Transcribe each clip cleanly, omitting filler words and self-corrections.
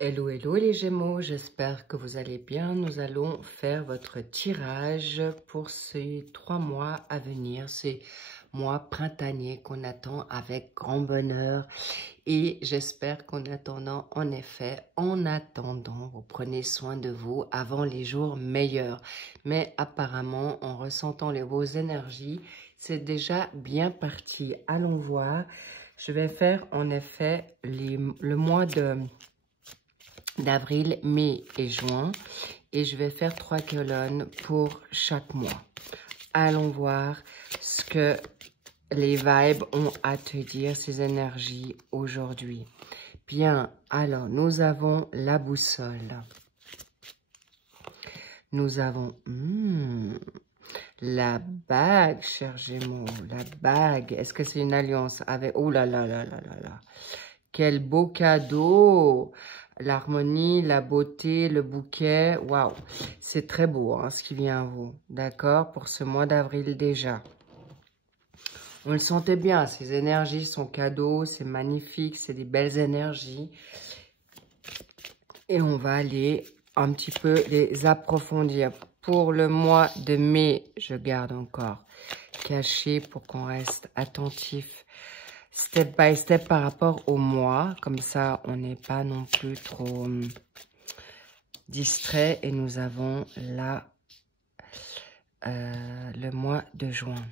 Hello, hello les Gémeaux, j'espère que vous allez bien. Nous allons faire votre tirage pour ces 3 mois à venir, ces mois printaniers qu'on attend avec grand bonheur. Et j'espère qu'en attendant, vous prenez soin de vous avant les jours meilleurs. Mais apparemment, en ressentant vos énergies, c'est déjà bien parti. Allons voir. Je vais faire en effet le mois d'avril, mai et juin. Et je vais faire 3 colonnes pour chaque mois. Allons voir ce que les vibes ont à te dire, ces énergies aujourd'hui. Bien, alors nous avons la boussole. Nous avons la bague, cher Gémeaux. La bague. Est-ce que c'est une alliance avec... Oh là là là là là là. Quel beau cadeau! L'harmonie, la beauté, le bouquet. Waouh! C'est très beau hein, ce qui vient à vous. D'accord? Pour ce mois d'avril déjà. On le sentait bien. Ces énergies sont cadeaux. C'est magnifique. C'est des belles énergies. Et on va aller un petit peu les approfondir. Pour le mois de mai, je garde encore caché pour qu'on reste attentif step by step par rapport au mois. Comme ça, on n'est pas non plus trop distrait. Et nous avons là le mois de juin.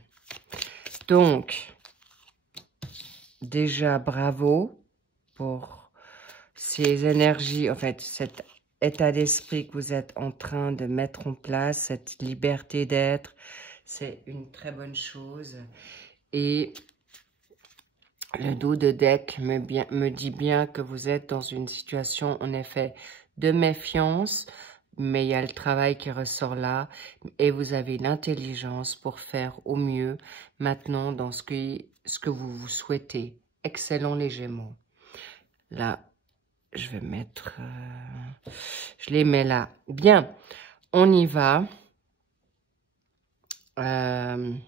Donc, déjà, bravo pour ces énergies, en fait, cet état d'esprit que vous êtes en train de mettre en place, cette liberté d'être, c'est une très bonne chose. Et le dos de deck me dit bien que vous êtes dans une situation, en effet, de méfiance, mais il y a le travail qui ressort là, et vous avez l'intelligence pour faire au mieux maintenant dans ce que vous souhaitez. Excellent les Gémeaux. Là, je vais mettre... je les mets là. Bien, on y va. Allons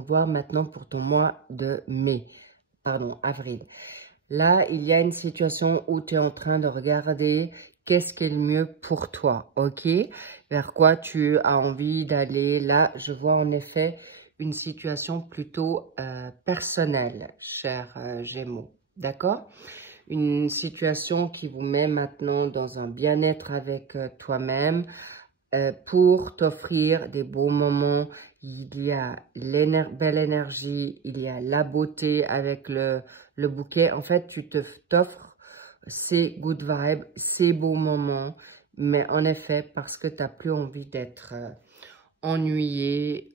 voir maintenant pour ton mois de mai. Pardon, avril. Là, il y a une situation où tu es en train de regarder qu'est-ce qui est le mieux pour toi, ok? Vers quoi tu as envie d'aller. Là, je vois en effet une situation plutôt personnelle, cher Gémeaux. D'accord? Une situation qui vous met maintenant dans un bien-être avec toi-même pour t'offrir des beaux moments. Il y a belle énergie, il y a la beauté avec le bouquet. En fait, tu t'offres ces good vibes, ces beaux moments, mais en effet, parce que tu n'as plus envie d'être ennuyé.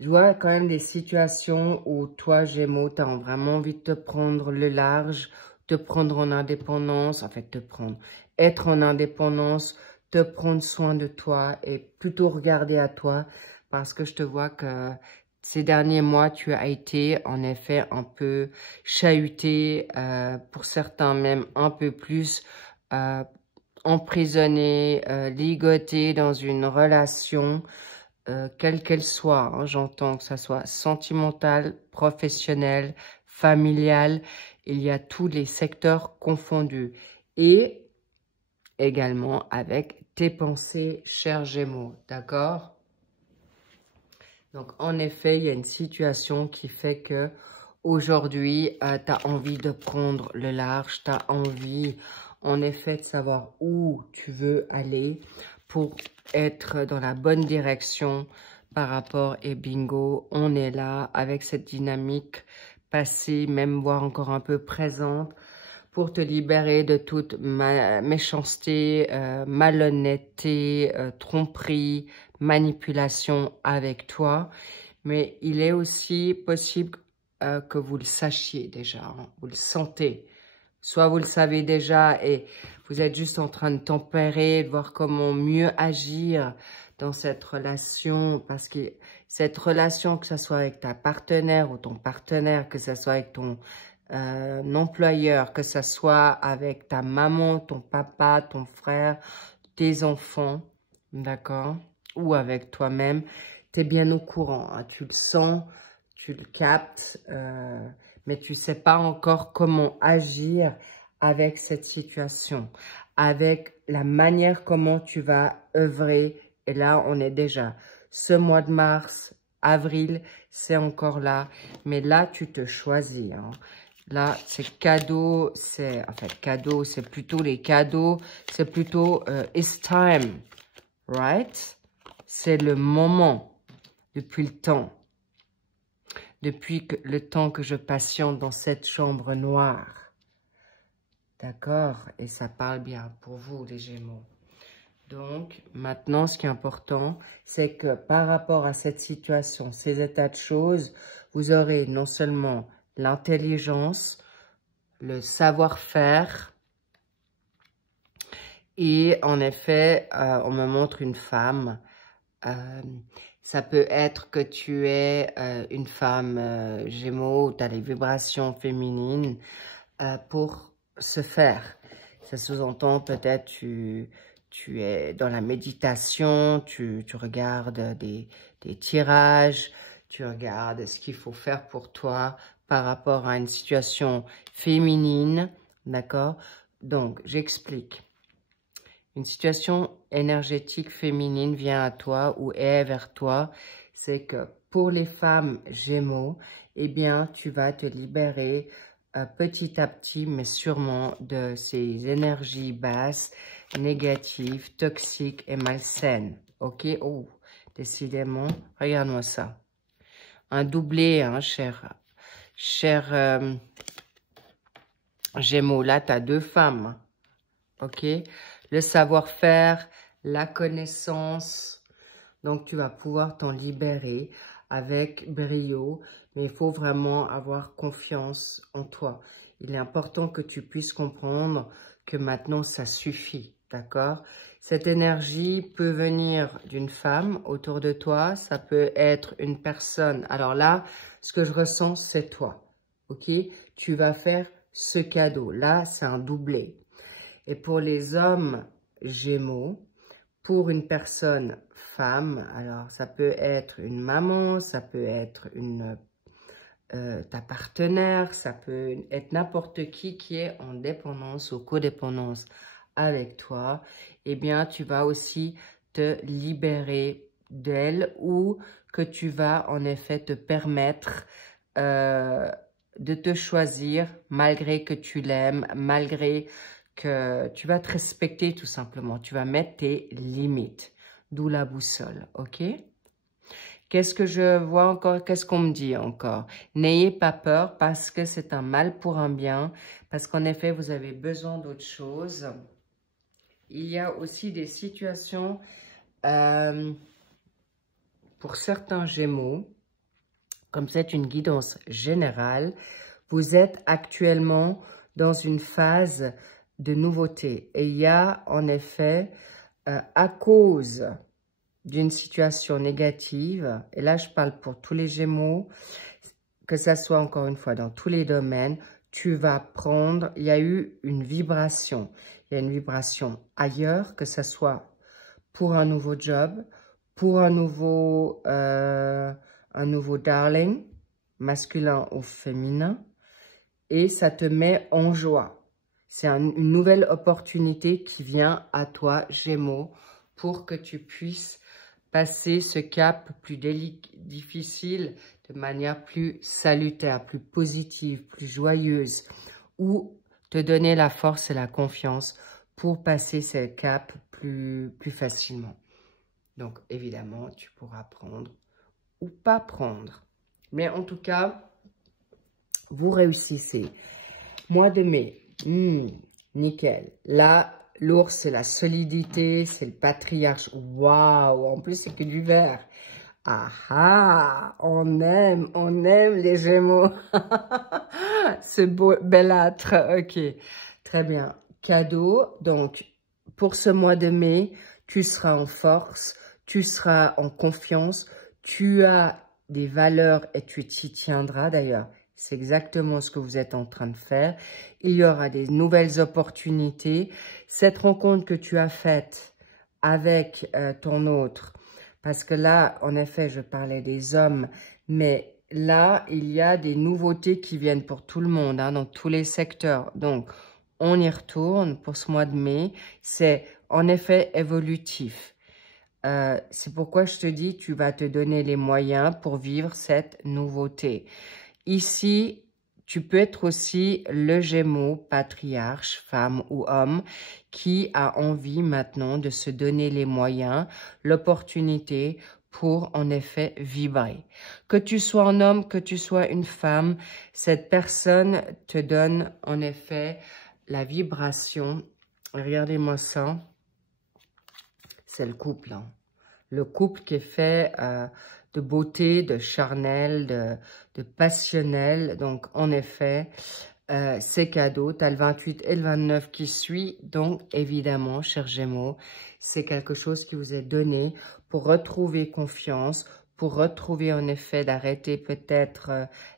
Je vois quand même des situations où toi, Gémeaux, tu as vraiment envie de te prendre le large, te prendre en indépendance, en fait, être en indépendance, te prendre soin de toi et plutôt regarder à toi parce que je te vois que ces derniers mois, tu as été en effet un peu chahuté, pour certains même un peu plus emprisonné, ligoté dans une relation. Quelle qu'elle soit, hein, j'entends que ça soit sentimentale, professionnelle, familiale, il y a tous les secteurs confondus. Et également avec tes pensées, chers Gémeaux, d'accord? Donc, en effet, il y a une situation qui fait que aujourd'hui, tu as envie de prendre le large, tu as envie, en effet, de savoir où tu veux aller pour être dans la bonne direction par rapport et bingo, on est là avec cette dynamique passée, même voire encore un peu présente, pour te libérer de toute méchanceté, malhonnêteté, tromperie, manipulation avec toi. Mais il est aussi possible que vous le sachiez déjà, hein, vous le sentez. Soit vous le savez déjà et vous êtes juste en train de tempérer, de voir comment mieux agir dans cette relation. Parce que cette relation, que ce soit avec ta partenaire ou ton partenaire, que ce soit avec ton employeur, que ce soit avec ta maman, ton papa, ton frère, tes enfants, d'accord? Ou avec toi-même, tu es bien au courant, hein, tu le sens, tu le captes, mais tu ne sais pas encore comment agir avec cette situation, avec la manière comment tu vas œuvrer. Et là, on est déjà ce mois de mars, avril, c'est encore là. Mais là, tu te choisis. Hein. Là, c'est cadeau, c'est, en fait, cadeau, c'est plutôt les cadeaux, c'est plutôt it's time, right? C'est le moment, depuis le temps. Depuis le temps que je patiente dans cette chambre noire. D'accord? Et ça parle bien pour vous, les Gémeaux. Donc, maintenant, ce qui est important, c'est que par rapport à cette situation, ces états de choses, vous aurez non seulement l'intelligence, le savoir-faire, et en effet, on me montre une femme. Ça peut être que tu es une femme Gémeaux, tu as les vibrations féminines pour se faire. Ça sous-entend peut-être tu es dans la méditation, tu regardes des tirages, tu regardes ce qu'il faut faire pour toi par rapport à une situation féminine, d'accord? Donc, j'explique. Une situation énergétique féminine vient à toi ou est vers toi, c'est que pour les femmes Gémeaux, eh bien, tu vas te libérer petit à petit, mais sûrement de ces énergies basses, négatives, toxiques et malsaines. Ok? Oh, décidément, regarde-moi ça. Un doublé, hein, cher Gémeaux. Là, tu as deux femmes. Ok? Le savoir-faire, la connaissance. Donc, tu vas pouvoir t'en libérer avec brio. Mais il faut vraiment avoir confiance en toi. Il est important que tu puisses comprendre que maintenant, ça suffit. D'accord? Cette énergie peut venir d'une femme autour de toi. Ça peut être une personne. Alors là, ce que je ressens, c'est toi. Ok? Tu vas faire ce cadeau. Là, c'est un doublé. Et pour les hommes Gémeaux, pour une personne femme, alors ça peut être une maman, ça peut être ta partenaire, ça peut être n'importe qui est en dépendance ou codépendance avec toi, eh bien tu vas aussi te libérer d'elle ou que tu vas en effet te permettre de te choisir malgré que tu l'aimes, malgré que tu vas te respecter tout simplement. Tu vas mettre tes limites, d'où la boussole, ok? Qu'est-ce que je vois encore? Qu'est-ce qu'on me dit encore? N'ayez pas peur parce que c'est un mal pour un bien, parce qu'en effet, vous avez besoin d'autre chose. Il y a aussi des situations pour certains Gémeaux, comme c'est une guidance générale, vous êtes actuellement dans une phase de nouveauté. Et il y a en effet, à cause d'une situation négative, et là je parle pour tous les Gémeaux, que ça soit encore une fois dans tous les domaines, tu vas prendre, il y a eu une vibration. Il y a une vibration ailleurs, que ça soit pour un nouveau job, pour un nouveau darling, masculin ou féminin, et ça te met en joie. C'est une nouvelle opportunité qui vient à toi, Gémeaux, pour que tu puisses passer ce cap plus difficile de manière plus salutaire, plus positive, plus joyeuse, ou te donner la force et la confiance pour passer ce cap plus facilement. Donc, évidemment, tu pourras prendre ou pas prendre. Mais en tout cas, vous réussissez. Mois de mai, nickel. Là, l'ours, c'est la solidité, c'est le patriarche. Waouh, en plus, c'est que du vert. Ah ah, on aime les Gémeaux. Ce beau bellâtre, ok. Très bien. Cadeau, donc, pour ce mois de mai, tu seras en force, tu seras en confiance, tu as des valeurs et tu t'y tiendras d'ailleurs. C'est exactement ce que vous êtes en train de faire. Il y aura des nouvelles opportunités. Cette rencontre que tu as faite avec ton autre, parce que là, en effet, je parlais des hommes, mais là, il y a des nouveautés qui viennent pour tout le monde, hein, dans tous les secteurs. Donc, on y retourne pour ce mois de mai. C'est en effet évolutif. C'est pourquoi je te dis, tu vas te donner les moyens pour vivre cette nouveauté. Ici, tu peux être aussi le Gémeaux, patriarche, femme ou homme, qui a envie maintenant de se donner les moyens, l'opportunité pour en effet vibrer. Que tu sois un homme, que tu sois une femme, cette personne te donne en effet la vibration. Regardez-moi ça. C'est le couple. Hein. Le couple qui est fait de beauté, de charnel, de passionnel. Donc, en effet, c'est cadeau. Tu as le 28 et le 29 qui suit. Donc, évidemment, chers Gémeaux, c'est quelque chose qui vous est donné pour retrouver confiance, pour retrouver en effet d'arrêter peut-être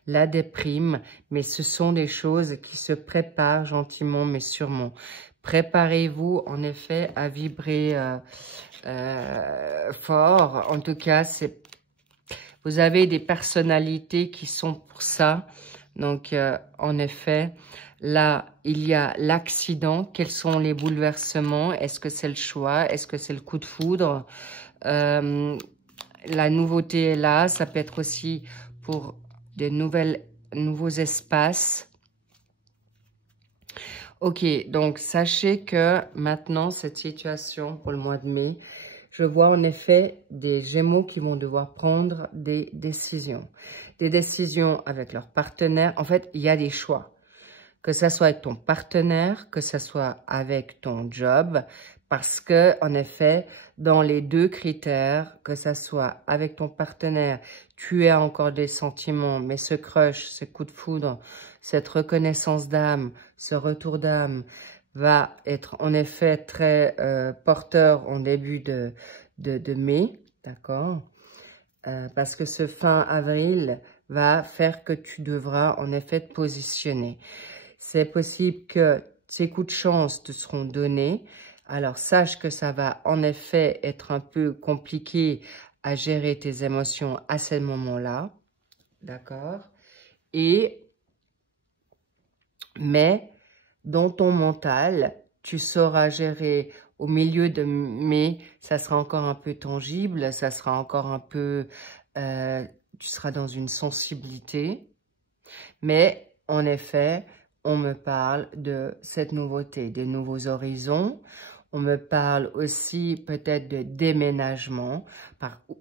la déprime. Mais ce sont des choses qui se préparent gentiment mais sûrement. Préparez-vous en effet à vibrer fort. En tout cas, vous avez des personnalités qui sont pour ça. Donc, en effet, là, il y a l'accident. Quels sont les bouleversements? Est-ce que c'est le choix? Est-ce que c'est le coup de foudre? La nouveauté est là. Ça peut être aussi pour des nouveaux espaces. Ok, donc sachez que maintenant, cette situation pour le mois de mai, je vois en effet des Gémeaux qui vont devoir prendre des décisions. Des décisions avec leur partenaire. En fait, il y a des choix. Que ça soit avec ton partenaire, que ça soit avec ton job. Parce que, en effet, dans les deux critères, que ça soit avec ton partenaire, tu as encore des sentiments, mais ce crush, ce coup de foudre, cette reconnaissance d'âme, ce retour d'âme va être en effet très porteur en début de mai, d'accord? Parce que ce fin avril va faire que tu devras en effet te positionner. C'est possible que tes coups de chance te seront donnés. Alors, sache que ça va en effet être un peu compliqué à gérer tes émotions à ce moment-là. D'accord? Mais dans ton mental, tu sauras gérer au milieu de mai, ça sera encore un peu tangible, ça sera encore un peu... tu seras dans une sensibilité. Mais en effet, on me parle de cette nouveauté, des nouveaux horizons. On me parle aussi peut-être de déménagement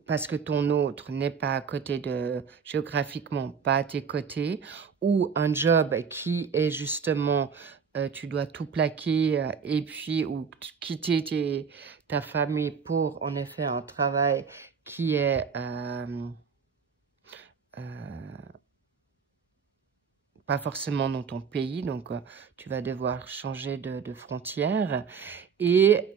parce que ton autre n'est pas à côté géographiquement pas à tes côtés, ou un job qui est justement, tu dois tout plaquer et puis ou quitter ta famille pour en effet un travail qui est pas forcément dans ton pays, donc tu vas devoir changer de frontière. Et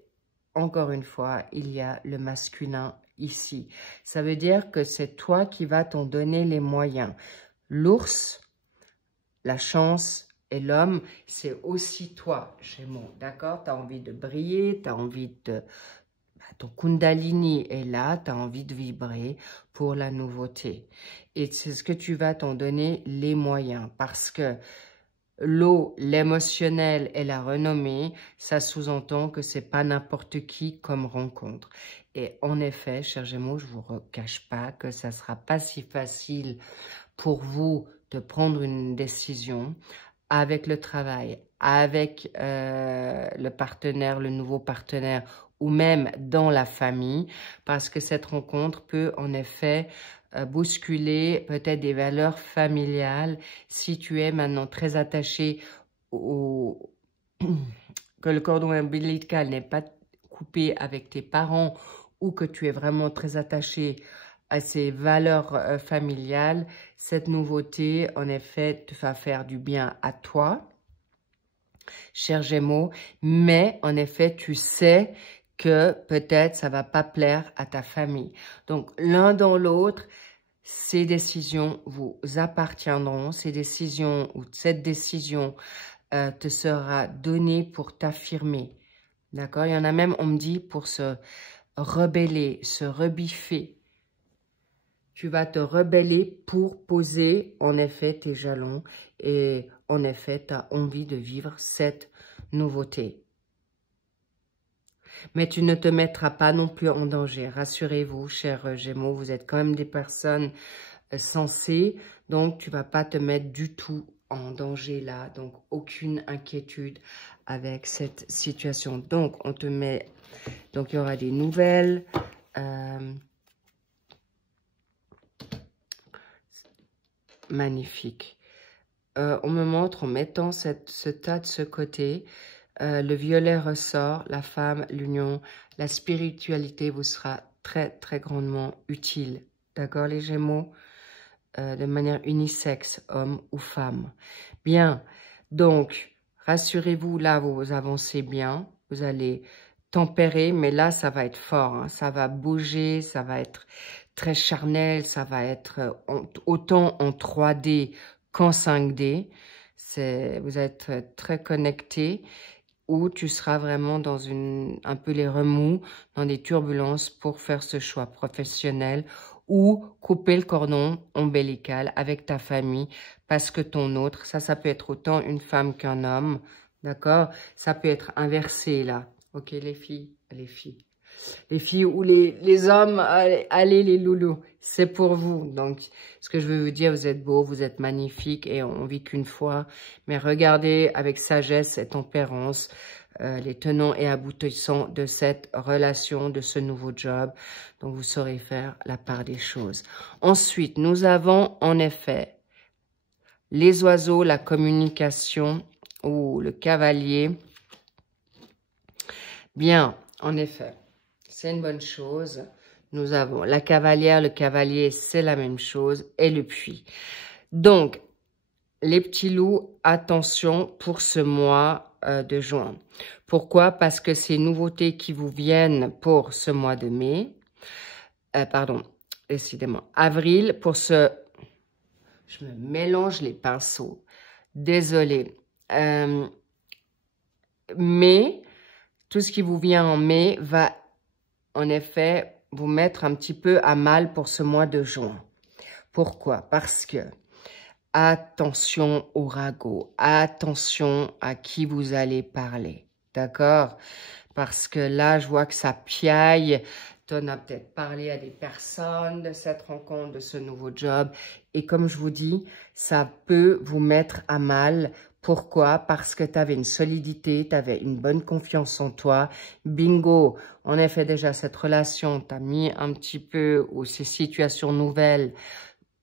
encore une fois, il y a le masculin ici. Ça veut dire que c'est toi qui vas t'en donner les moyens. L'ours, la chance et l'homme, c'est aussi toi, Gémeaux, d'accord? Tu as envie de briller, tu as envie de... Ton Kundalini est là, tu as envie de vibrer pour la nouveauté. Et c'est ce que tu vas t'en donner les moyens. Parce que l'eau, l'émotionnel et la renommée, ça sous-entend que c'est pas n'importe qui comme rencontre. Et en effet, chers Gémeaux, je vous cache pas que ça sera pas si facile pour vous de prendre une décision avec le travail, avec le partenaire, le nouveau partenaire, ou même dans la famille, parce que cette rencontre peut en effet bousculer peut-être des valeurs familiales si tu es maintenant très attaché au... que le cordon ombilical n'est pas coupé avec tes parents ou que tu es vraiment très attaché à ces valeurs familiales. Cette nouveauté, en effet, te va faire du bien à toi, cher Gémeaux, mais en effet, tu sais que peut-être ça va pas plaire à ta famille. Donc, l'un dans l'autre, ces décisions vous appartiendront, ces décisions ou cette décision te sera donnée pour t'affirmer. D'accord? Il y en a même, on me dit, pour se rebeller, se rebiffer. Tu vas te rebeller pour poser, en effet, tes jalons. Et en effet, tu as envie de vivre cette nouveauté. Mais tu ne te mettras pas non plus en danger. Rassurez-vous, chers Gémeaux, vous êtes quand même des personnes sensées, donc tu vas pas te mettre du tout en danger là. Donc, aucune inquiétude avec cette situation. Donc, on te met... Donc, il y aura des nouvelles. Magnifique. On me montre en mettant ce tas de ce côté. Le violet ressort, la femme, l'union, la spiritualité vous sera très, très grandement utile. D'accord, les Gémeaux? De manière unisexe, homme ou femme. Bien, donc, rassurez-vous, là, vous avancez bien. Vous allez tempérer, mais là, ça va être fort. Hein. Ça va bouger, ça va être très charnel, ça va être autant en 3D qu'en 5D. Vous êtes très connectés. Où tu seras vraiment dans un peu les remous, dans des turbulences pour faire ce choix professionnel ou couper le cordon ombilical avec ta famille parce que ton autre, ça peut être autant une femme qu'un homme, d'accord? Ça peut être inversé là, ok les filles? Les filles ou les hommes, allez les loulous, c'est pour vous. Donc, ce que je veux vous dire, vous êtes beaux, vous êtes magnifiques et on vit qu'une fois. Mais regardez avec sagesse et tempérance les tenants et aboutissants de cette relation, de ce nouveau job. Donc, vous saurez faire la part des choses. Ensuite, nous avons en effet les oiseaux, la communication ou le cavalier. Bien, en effet. C'est une bonne chose. Nous avons la cavalière, le cavalier, c'est la même chose, et le puits. Donc, les petits loups, attention pour ce mois de juin. Pourquoi? Parce que ces nouveautés qui vous viennent pour ce mois de mai, décidément, avril, pour ce... Je me mélange les pinceaux. Désolée. Mais, tout ce qui vous vient en mai va en effet, vous mettre un petit peu à mal pour ce mois de juin. Pourquoi? Parce que, attention au ragot, attention à qui vous allez parler, d'accord? Parce que là, je vois que ça piaille, tu en as peut-être parlé à des personnes de cette rencontre, de ce nouveau job, et comme je vous dis, ça peut vous mettre à mal. Pourquoi? Parce que tu avais une solidité, tu avais une bonne confiance en toi. Bingo! En effet, déjà, cette relation t'a mis un petit peu, ou ces situations nouvelles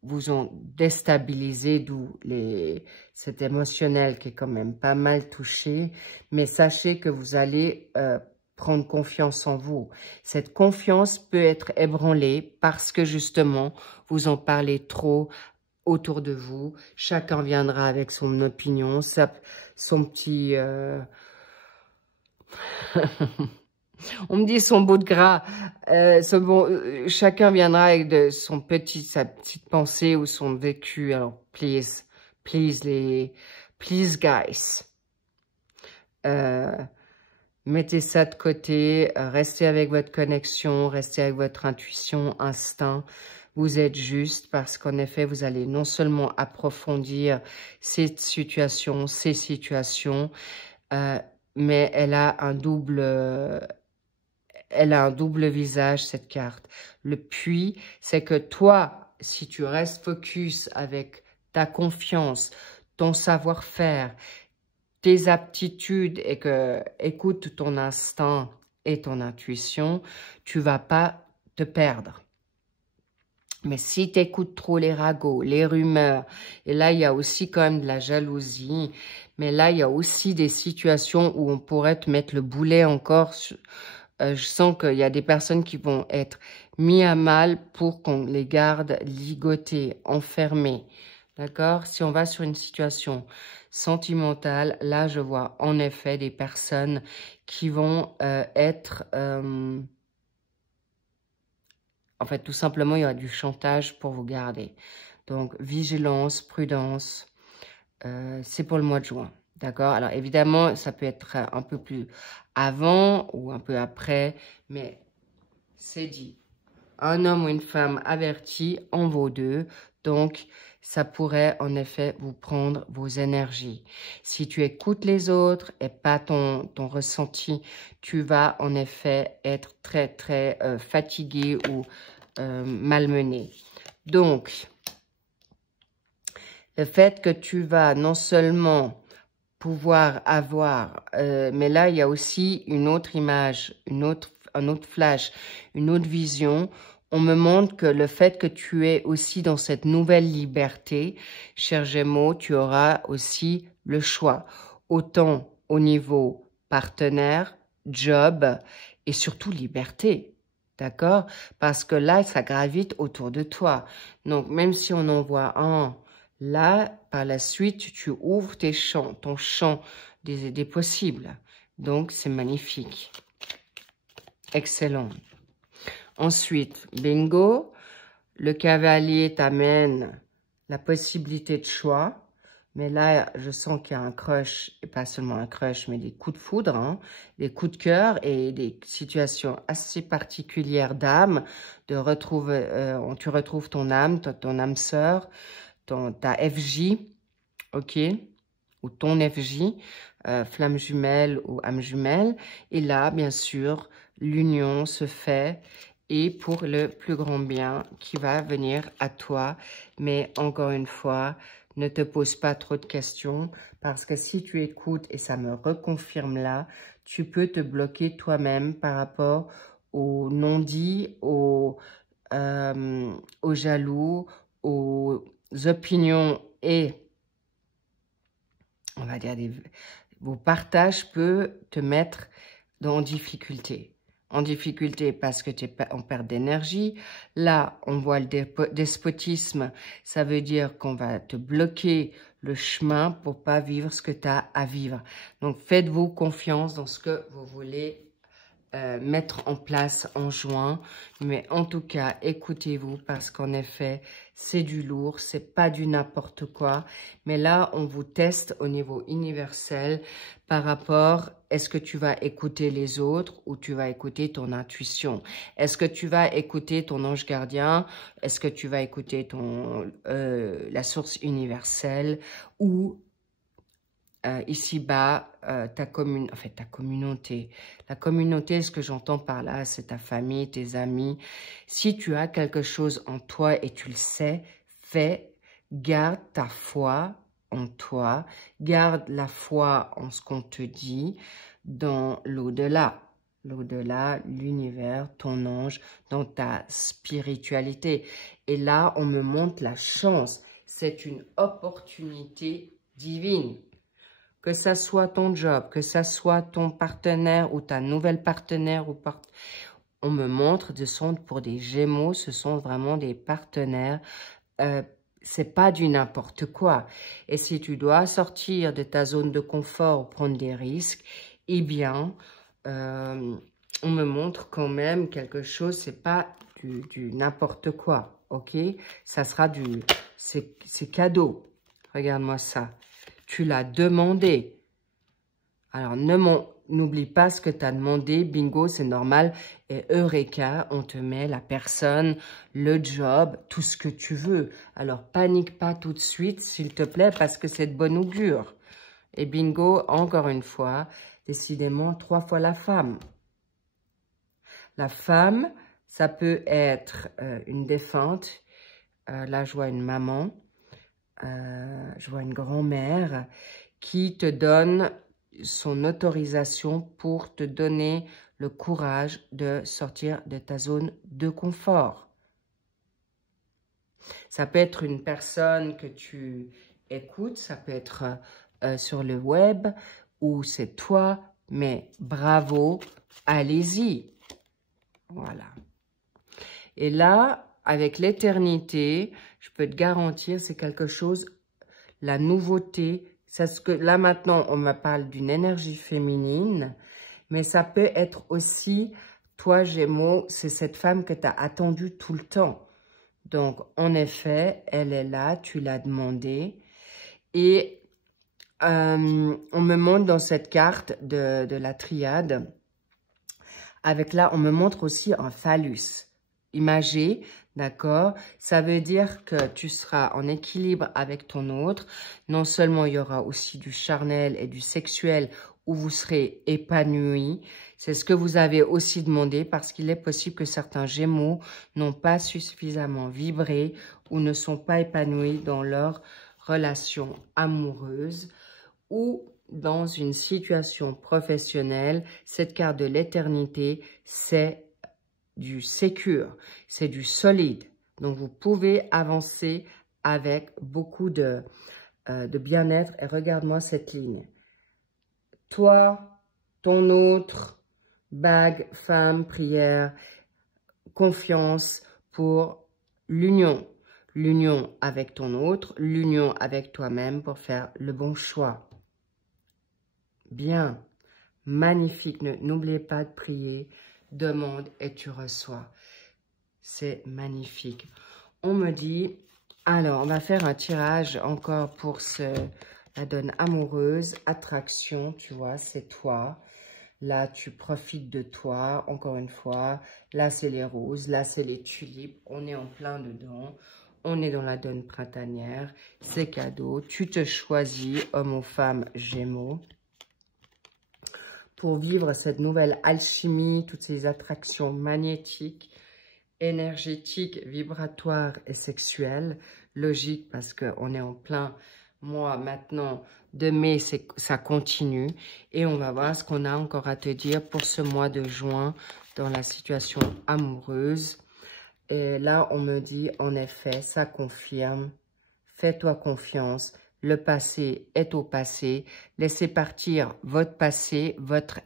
vous ont déstabilisé, d'où cet émotionnel qui est quand même pas mal touché. Mais sachez que vous allez prendre confiance en vous. Cette confiance peut être ébranlée parce que justement, vous en parlez trop autour de vous. Chacun viendra avec son opinion, son petit... On me dit son bout de gras. Chacun viendra avec sa petite pensée ou son vécu. Alors, please guys. Mettez ça de côté. Restez avec votre connexion. Restez avec votre intuition, instinct. Vous êtes juste parce qu'en effet, vous allez non seulement approfondir ces situations, mais elle a un double visage, cette carte. Le puits, c'est que toi, si tu restes focus avec ta confiance, ton savoir-faire, tes aptitudes et que écoute ton instinct et ton intuition, tu vas pas te perdre. Mais si tu écoutes trop les ragots, les rumeurs, et là, il y a aussi quand même de la jalousie, mais là, il y a aussi des situations où on pourrait te mettre le boulet encore. Je sens qu'il y a des personnes qui vont être mis à mal pour qu'on les garde ligotés, enfermés. D'accord? Si on va sur une situation sentimentale, là, je vois en effet des personnes qui vont être... En fait, tout simplement, il y aura du chantage pour vous garder. Donc, vigilance, prudence, c'est pour le mois de juin. D'accord? Alors, évidemment, ça peut être un peu plus avant ou un peu après, mais c'est dit. Un homme ou une femme averti en vaut deux. Donc, ça pourrait en effet vous prendre vos énergies. Si tu écoutes les autres et pas ton ressenti, tu vas en effet être très, très fatigué ou malmené. Donc, le fait que tu vas non seulement pouvoir avoir, mais là, il y a aussi une autre image, un autre flash, une autre vision. On me montre que le fait que tu es aussi dans cette nouvelle liberté, cher Gémeaux, tu auras aussi le choix, autant au niveau partenaire, job et surtout liberté. D'accord? Parce que là, ça gravite autour de toi. Donc, même si on en voit un, là, par la suite, tu ouvres ton champ des possibles. Donc, c'est magnifique. Excellent. Ensuite, bingo, le cavalier t'amène la possibilité de choix. Mais là, je sens qu'il y a un crush, et pas seulement un crush, mais des coups de foudre, hein, des coups de cœur et des situations assez particulières d'âme. Tu retrouves ton âme sœur, ta FJ, ok, ou ton FJ, flamme jumelle ou âme jumelle. Et là, bien sûr, l'union se fait et pour le plus grand bien qui va venir à toi. Mais encore une fois, ne te pose pas trop de questions parce que si tu écoutes, et ça me reconfirme là, tu peux te bloquer toi-même par rapport aux non-dits, aux jaloux, aux opinions et, on va dire, vos partages peuvent te mettre en difficulté. En difficulté parce que tu es en perte d'énergie. Là, on voit le despotisme. Ça veut dire qu'on va te bloquer le chemin pour pas vivre ce que tu as à vivre. Donc, faites-vous confiance dans ce que vous voulez mettre en place en juin. Mais en tout cas, écoutez-vous parce qu'en effet, c'est du lourd, c'est pas du n'importe quoi. Mais là, on vous teste au niveau universel par rapport, est-ce que tu vas écouter les autres ou tu vas écouter ton intuition? Est-ce que tu vas écouter ton ange gardien? Est-ce que tu vas écouter la source universelle ou ici-bas, ta communauté. La communauté, ce que j'entends par là, c'est ta famille, tes amis. Si tu as quelque chose en toi et tu le sais, garde ta foi en toi, garde la foi en ce qu'on te dit dans l'au-delà. L'au-delà, l'univers, ton ange, dans ta spiritualité. Et là, on me montre la chance. C'est une opportunité divine. Que ça soit ton job, que ça soit ton partenaire ou ta nouvelle partenaire, on me montre pour des Gémeaux, ce sont vraiment des partenaires. C'est pas du n'importe quoi. Et si tu dois sortir de ta zone de confort ou prendre des risques, eh bien, on me montre quand même quelque chose, c'est pas du n'importe quoi, ok? Ça sera c'est cadeau. Regarde-moi ça. Tu l'as demandé. Alors, n'oublie pas ce que tu as demandé. Bingo, c'est normal. Et Eureka, on te met la personne, le job, tout ce que tu veux. Alors, panique pas tout de suite, s'il te plaît, parce que c'est de bon augure. Et bingo, encore une fois, décidément, 3 fois la femme. La femme, ça peut être une défunte. Là, je vois une maman. Je vois une grand-mère qui te donne son autorisation pour te donner le courage de sortir de ta zone de confort. Ça peut être une personne que tu écoutes, ça peut être sur le web ou c'est toi, mais bravo, allez-y. Voilà. Et là, avec l'éternité, je peux te garantir, c'est quelque chose, la nouveauté. C'est ce que là maintenant, on me parle d'une énergie féminine, mais ça peut être aussi, toi Gémeaux, c'est cette femme que tu as attendue tout le temps. Donc, en effet, elle est là, tu l'as demandé. Et on me montre dans cette carte de la triade, avec là, on me montre aussi un phallus. imagé, d'accord? Ça veut dire que tu seras en équilibre avec ton autre. Non seulement il y aura aussi du charnel et du sexuel où vous serez épanoui. C'est ce que vous avez aussi demandé parce qu'il est possible que certains Gémeaux n'ont pas suffisamment vibré ou ne sont pas épanouis dans leur relation amoureuse ou dans une situation professionnelle. Cette carte de l'éternité, c'est du sécure, c'est du solide. Donc, vous pouvez avancer avec beaucoup de bien-être. Et regarde-moi cette ligne. Toi, ton autre, bague, femme, prière, confiance pour l'union. L'union avec ton autre, l'union avec toi-même pour faire le bon choix. Bien, magnifique. N'oubliez pas de prier. Demande et tu reçois. C'est magnifique. On me dit, alors on va faire un tirage encore pour la donne amoureuse, attraction, tu vois, c'est toi. Là, tu profites de toi, encore une fois. Là, c'est les roses, là, c'est les tulipes. On est en plein dedans. On est dans la donne printanière. C'est cadeau. Tu te choisis, homme ou femme, Gémeaux, pour vivre cette nouvelle alchimie, toutes ces attractions magnétiques, énergétiques, vibratoires et sexuelles. Logique parce qu'on est en plein mois maintenant de mai, ça continue. Et on va voir ce qu'on a encore à te dire pour ce mois de juin dans la situation amoureuse. Et là, on me dit, en effet, ça confirme. Fais-toi confiance. Le passé est au passé. Laissez partir votre passé, votre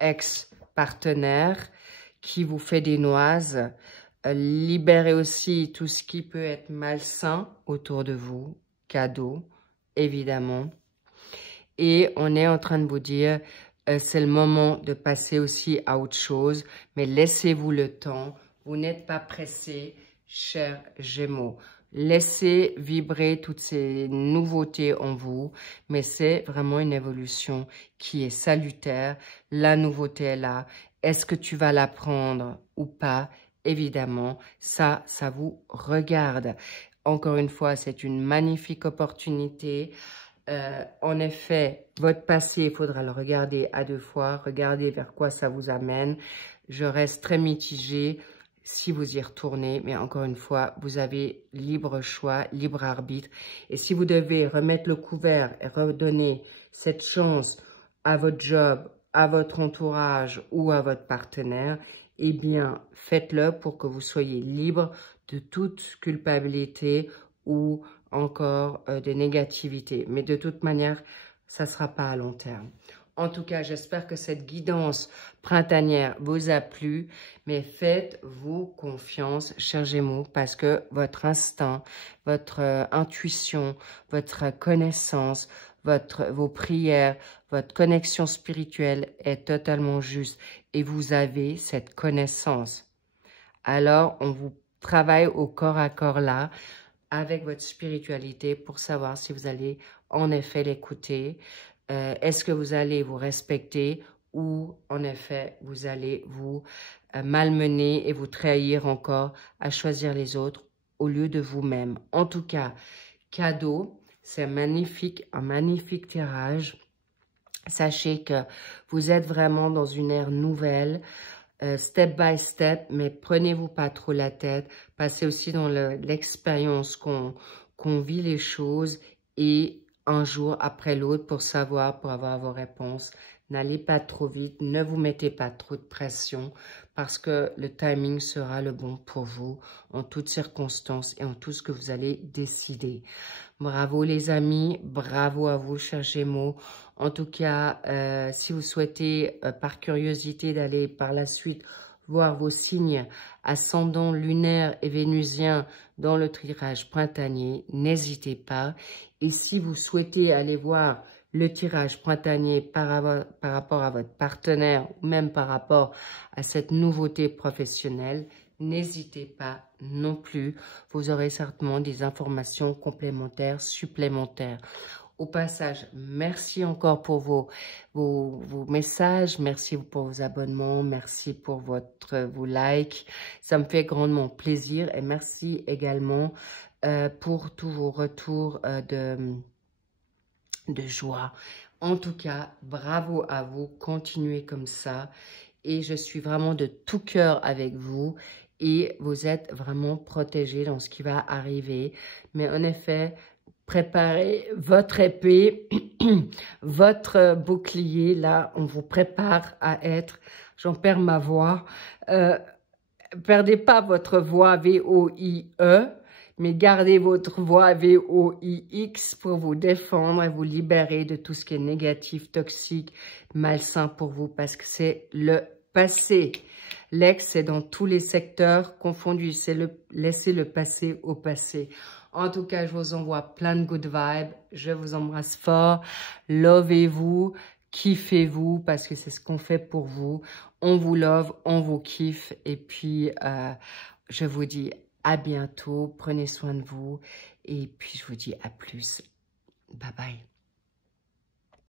ex-partenaire qui vous fait des noises. Libérez aussi tout ce qui peut être malsain autour de vous. Cadeau, évidemment. Et on est en train de vous dire, c'est le moment de passer aussi à autre chose. Mais laissez-vous le temps. Vous n'êtes pas pressé, chers Gémeaux. Laissez vibrer toutes ces nouveautés en vous, mais c'est vraiment une évolution qui est salutaire. La nouveauté est là. Est-ce que tu vas la prendre ou pas? Évidemment, ça vous regarde. Encore une fois, c'est une magnifique opportunité. En effet, votre passé, il faudra le regarder à deux fois. Regardez vers quoi ça vous amène. Je reste très mitigée si vous y retournez, mais encore une fois, vous avez libre choix, libre arbitre. Et si vous devez remettre le couvert et redonner cette chance à votre job, à votre entourage ou à votre partenaire, eh bien, faites-le pour que vous soyez libre de toute culpabilité ou encore de négativité. Mais de toute manière, ça ne sera pas à long terme. En tout cas, j'espère que cette guidance printanière vous a plu, mais faites-vous confiance, chers Gémeaux, parce que votre instinct, votre intuition, votre connaissance, vos prières, votre connexion spirituelle est totalement juste et vous avez cette connaissance. Alors, on vous travaille au corps à corps là, avec votre spiritualité pour savoir si vous allez en effet l'écouter. Est-ce que vous allez vous respecter ou en effet vous allez vous malmener et vous trahir encore à choisir les autres au lieu de vous-même. En tout cas, cadeau, c'est magnifique, un magnifique tirage. Sachez que vous êtes vraiment dans une ère nouvelle, step by step, mais prenez-vous pas trop la tête. Passez aussi dans l'expérience qu'on vit les choses et un jour après l'autre pour savoir, pour avoir vos réponses. N'allez pas trop vite, ne vous mettez pas trop de pression parce que le timing sera le bon pour vous en toutes circonstances et en tout ce que vous allez décider. Bravo les amis, bravo à vous chers Gémeaux. En tout cas, si vous souhaitez par curiosité d'aller par la suite voir vos signes ascendant lunaire et vénusien dans le tirage printanier, n'hésitez pas. Et si vous souhaitez aller voir le tirage printanier par rapport à votre partenaire ou même par rapport à cette nouveauté professionnelle, n'hésitez pas non plus. Vous aurez certainement des informations complémentaires, supplémentaires. Au passage, merci encore pour vos messages, merci pour vos abonnements, merci pour vos likes. Ça me fait grandement plaisir et merci également pour tous vos retours de joie. En tout cas, bravo à vous, continuez comme ça. Et je suis vraiment de tout cœur avec vous. Et vous êtes vraiment protégés dans ce qui va arriver. Mais en effet, préparez votre épée, votre bouclier. Là, on vous prépare à être, j'en perds ma voix, perdez pas votre voix V-O-I-E, mais gardez votre voix V-O-I-X pour vous défendre et vous libérer de tout ce qui est négatif, toxique, malsain pour vous, parce que c'est le passé. L'ex, c'est dans tous les secteurs confondus. C'est laisser le passé au passé. En tout cas, je vous envoie plein de good vibes. Je vous embrasse fort. Lovez-vous, kiffez-vous, parce que c'est ce qu'on fait pour vous. On vous love, on vous kiffe. Et puis, je vous dis à bientôt. Prenez soin de vous. Et puis, je vous dis à plus. Bye bye.